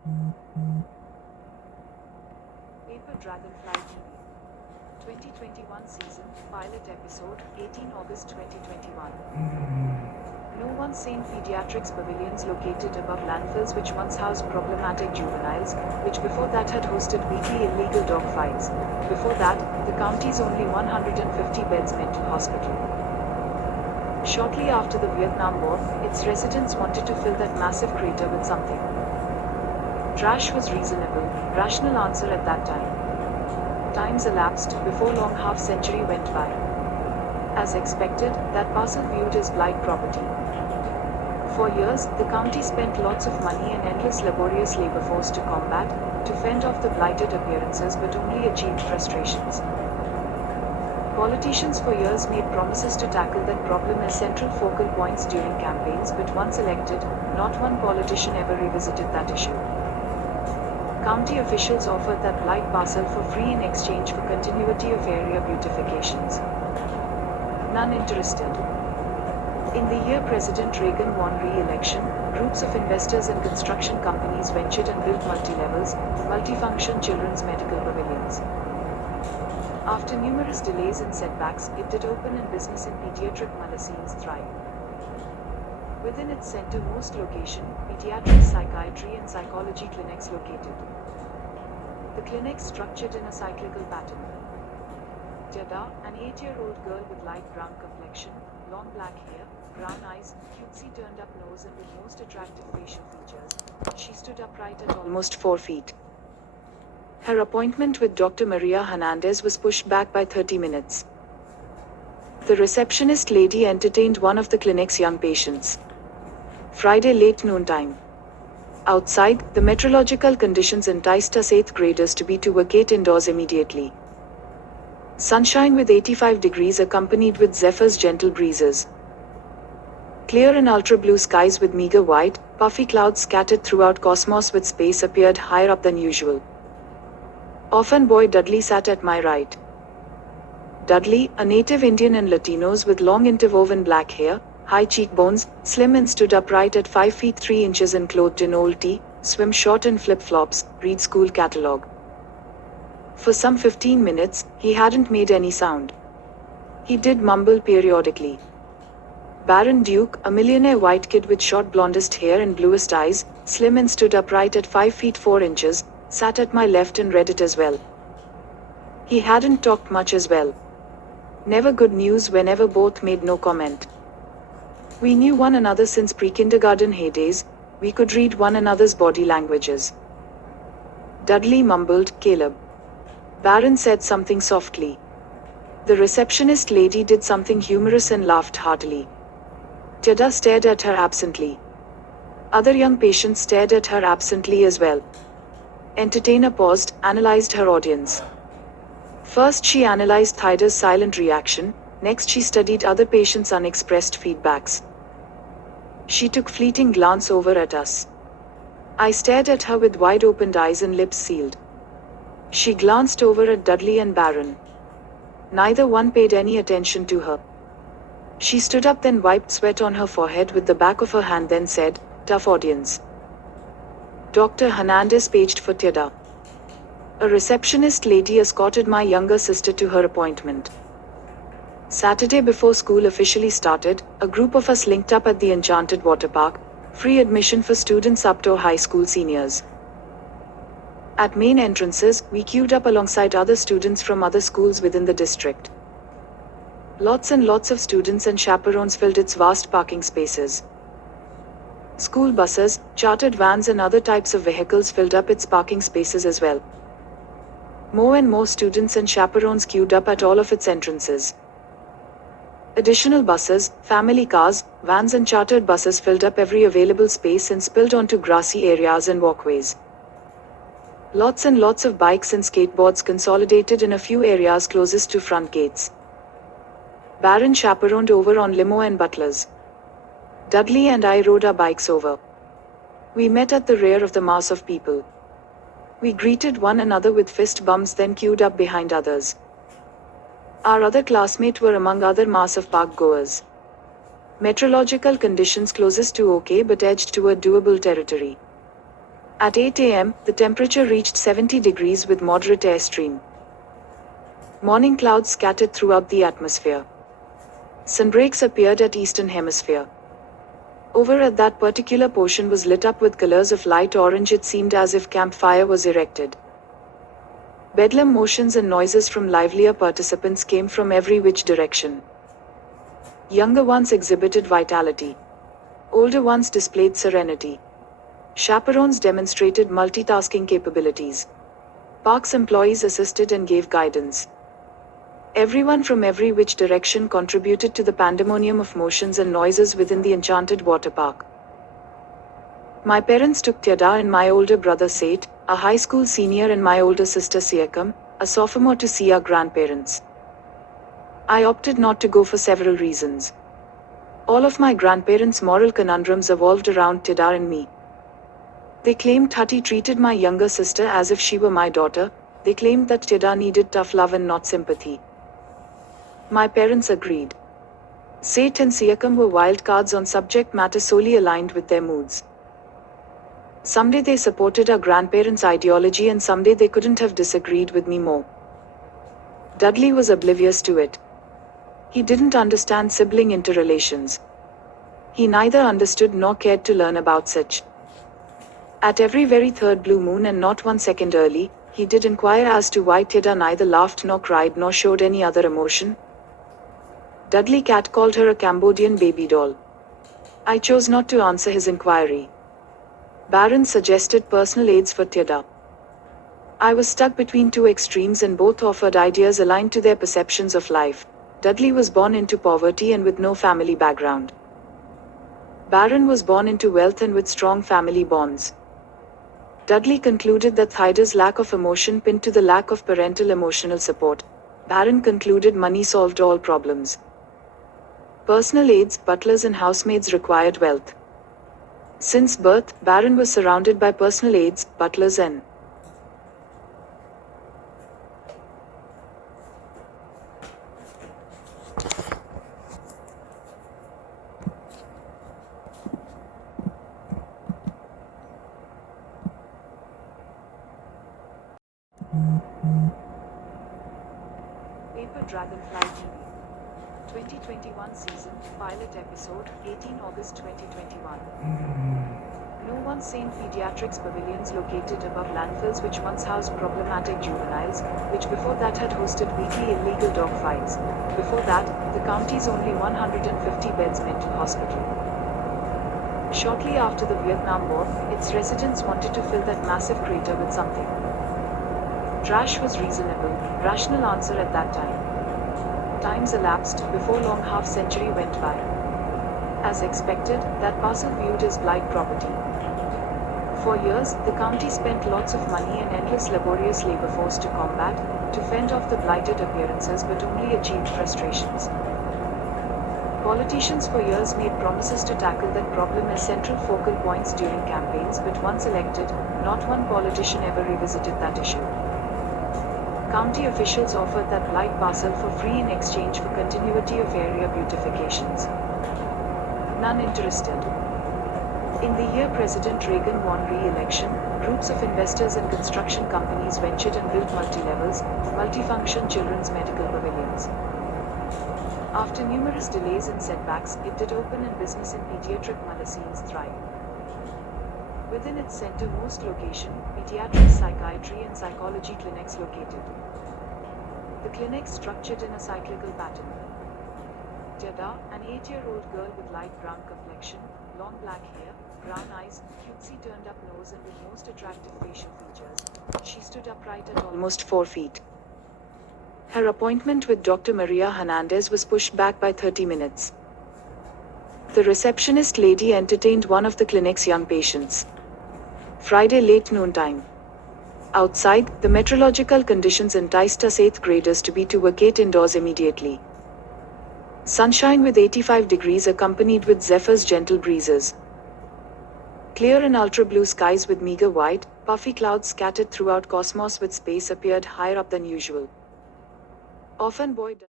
Paper Dragonfly TV 2021 season pilot episode 18 August 2021. No one sane pediatrics pavilions located above landfills which once housed problematic juveniles, which before that had hosted weekly illegal dog fights. Before that, the county's only 150 beds mental hospital. Shortly after the Vietnam War, its residents wanted to fill that massive crater with something. Trash was reasonable, rational answer at that time. Times elapsed, before long half-century went by. As expected, that parcel viewed as blight property. For years, the county spent lots of money and endless laborious labor force to combat, to fend off the blighted appearances but only achieved frustrations. Politicians for years made promises to tackle that problem as central focal points during campaigns, but once elected, not one politician ever revisited that issue. County officials offered that blight parcel for free in exchange for continuity of area beautifications. None interested. In the year President Reagan won re-election, groups of investors and construction companies ventured and built multi-levels, multifunction children's medical pavilions. After numerous delays and setbacks, it did open and business in pediatric Malassians thrived. Within its centermost location, pediatric psychiatry and psychology clinics located. The clinics structured in a cyclical pattern. Jada, an 8-year-old girl with light brown complexion, long black hair, brown eyes, cutesy turned-up nose and with most attractive facial features, she stood upright at almost 4 feet. Her appointment with Dr. Maria Hernandez was pushed back by 30 minutes. The receptionist lady entertained one of the clinic's young patients. Friday late noontime. Outside, the meteorological conditions enticed us 8th graders to vacate indoors immediately. Sunshine with 85 degrees accompanied with Zephyr's gentle breezes. Clear and ultra-blue skies with meager white, puffy clouds scattered throughout cosmos with space appeared higher up than usual. Orphan boy Dudley sat at my right. Dudley, a native Indian and Latinos with long interwoven black hair, high cheekbones, slim and stood upright at 5 feet 3 inches and clothed in old tee, swim short and flip-flops, read school catalog. For some 15 minutes, he hadn't made any sound. He did mumble periodically. Baron Duke, a millionaire white kid with short blondest hair and bluest eyes, slim and stood upright at 5 feet 4 inches, sat at my left and read it as well. He hadn't talked much as well. Never good news whenever both made no comment. We knew one another since pre-kindergarten heydays, we could read one another's body languages. Dudley mumbled, "Caleb." Baron said something softly. The receptionist lady did something humorous and laughed heartily. Jada stared at her absently. Other young patients stared at her absently as well. Entertainer paused, analyzed her audience. First she analyzed Thyda's silent reaction, next she studied other patients' unexpressed feedbacks. She took fleeting glance over at us. I stared at her with wide-opened eyes and lips sealed. She glanced over at Dudley and Baron. Neither one paid any attention to her. She stood up, then wiped sweat on her forehead with the back of her hand, then said, "Tough audience." Dr. Hernandez paged for Tada. A receptionist lady escorted my younger sister to her appointment. Saturday before school officially started, a group of us linked up at the Enchanted Water Park, free admission for students up to high school seniors. At main entrances, we queued up alongside other students from other schools within the district. Lots and lots of students and chaperones filled its vast parking spaces. School buses, chartered vans and other types of vehicles filled up its parking spaces as well. More and more students and chaperones queued up at all of its entrances. Additional buses, family cars, vans and chartered buses filled up every available space and spilled onto grassy areas and walkways. Lots and lots of bikes and skateboards consolidated in a few areas closest to front gates. Baron chaperoned over on limo and butlers. Dudley and I rode our bikes over. We met at the rear of the mass of people. We greeted one another with fist bumps, then queued up behind others. Our other classmates were among other mass of park goers. Meteorological conditions closest to okay but edged toward doable territory. At 8 a.m., the temperature reached 70 degrees with moderate airstream. Morning clouds scattered throughout the atmosphere. Sunbreaks appeared at eastern hemisphere. Over at that particular portion was lit up with colors of light orange. It seemed as if campfire was erected. Bedlam motions and noises from livelier participants came from every which direction. Younger ones exhibited vitality. Older ones displayed serenity. Chaperones demonstrated multitasking capabilities. Parks employees assisted and gave guidance. Everyone from every which direction contributed to the pandemonium of motions and noises within the enchanted water park. My parents took Tada and my older brother Seth, a high school senior, and my older sister Siakam, a sophomore, to see our grandparents. I opted not to go for several reasons. All of my grandparents' moral conundrums evolved around Tada and me. They claimed Hati treated my younger sister as if she were my daughter. They claimed that Tada needed tough love and not sympathy. My parents agreed. Seth and Siakam were wild cards on subject matter solely aligned with their moods. Someday they supported our grandparents' ideology and someday they couldn't have disagreed with me more. Dudley was oblivious to it. He didn't understand sibling interrelations. He neither understood nor cared to learn about such. At every very third blue moon, and not 1 second early, he did inquire as to why Tada neither laughed nor cried nor showed any other emotion. Dudley catcalled her a Cambodian baby doll. I chose not to answer his inquiry. Baron suggested personal aids for Tada. I was stuck between two extremes and both offered ideas aligned to their perceptions of life. Dudley was born into poverty and with no family background. Baron was born into wealth and with strong family bonds. Dudley concluded that Thida's lack of emotion pinned to the lack of parental emotional support. Baron concluded money solved all problems. Personal aides, butlers and housemaids required wealth. Since birth, Baron was surrounded by personal aides, butlers and Paper Dragonfly TV 2021 season, pilot episode, 18 August 2021. No one sane pediatrics pavilions located above landfills which once housed problematic juveniles, which before that had hosted weekly illegal dog fights. Before that, the county's only 150 beds mental hospital. Shortly after the Vietnam War, its residents wanted to fill that massive crater with something. Trash was reasonable, rational answer at that time. Times elapsed, before long half-century went by. As expected, that parcel viewed as blight property. For years, the county spent lots of money and endless laborious labor force to combat, to fend off the blighted appearances, but only achieved frustrations. Politicians for years made promises to tackle that problem as central focal points during campaigns, but once elected, not one politician ever revisited that issue. County officials offered that blight parcel for free in exchange for continuity of area beautifications. None interested. In the year President Reagan won re-election, groups of investors and construction companies ventured and built multi-levels, multifunction children's medical pavilions. After numerous delays and setbacks, it did open and business in pediatric medicines thrived. Within its centermost location, pediatric psychiatry and psychology clinics located. The clinics structured in a cyclical pattern. Tada, an 8-year-old girl with light brown complexion, long black hair, brown eyes, cutesy turned-up nose and with most attractive facial features, she stood upright at almost 4 feet. Her appointment with Dr. Maria Hernandez was pushed back by 30 minutes. The receptionist lady entertained one of the clinic's young patients. Friday late noontime. Outside, the meteorological conditions enticed us 8th graders to vacate indoors immediately. Sunshine with 85 degrees accompanied with zephyrs, gentle breezes. Clear and ultra-blue skies with meager white, puffy clouds scattered throughout cosmos with space appeared higher up than usual. Often buoyed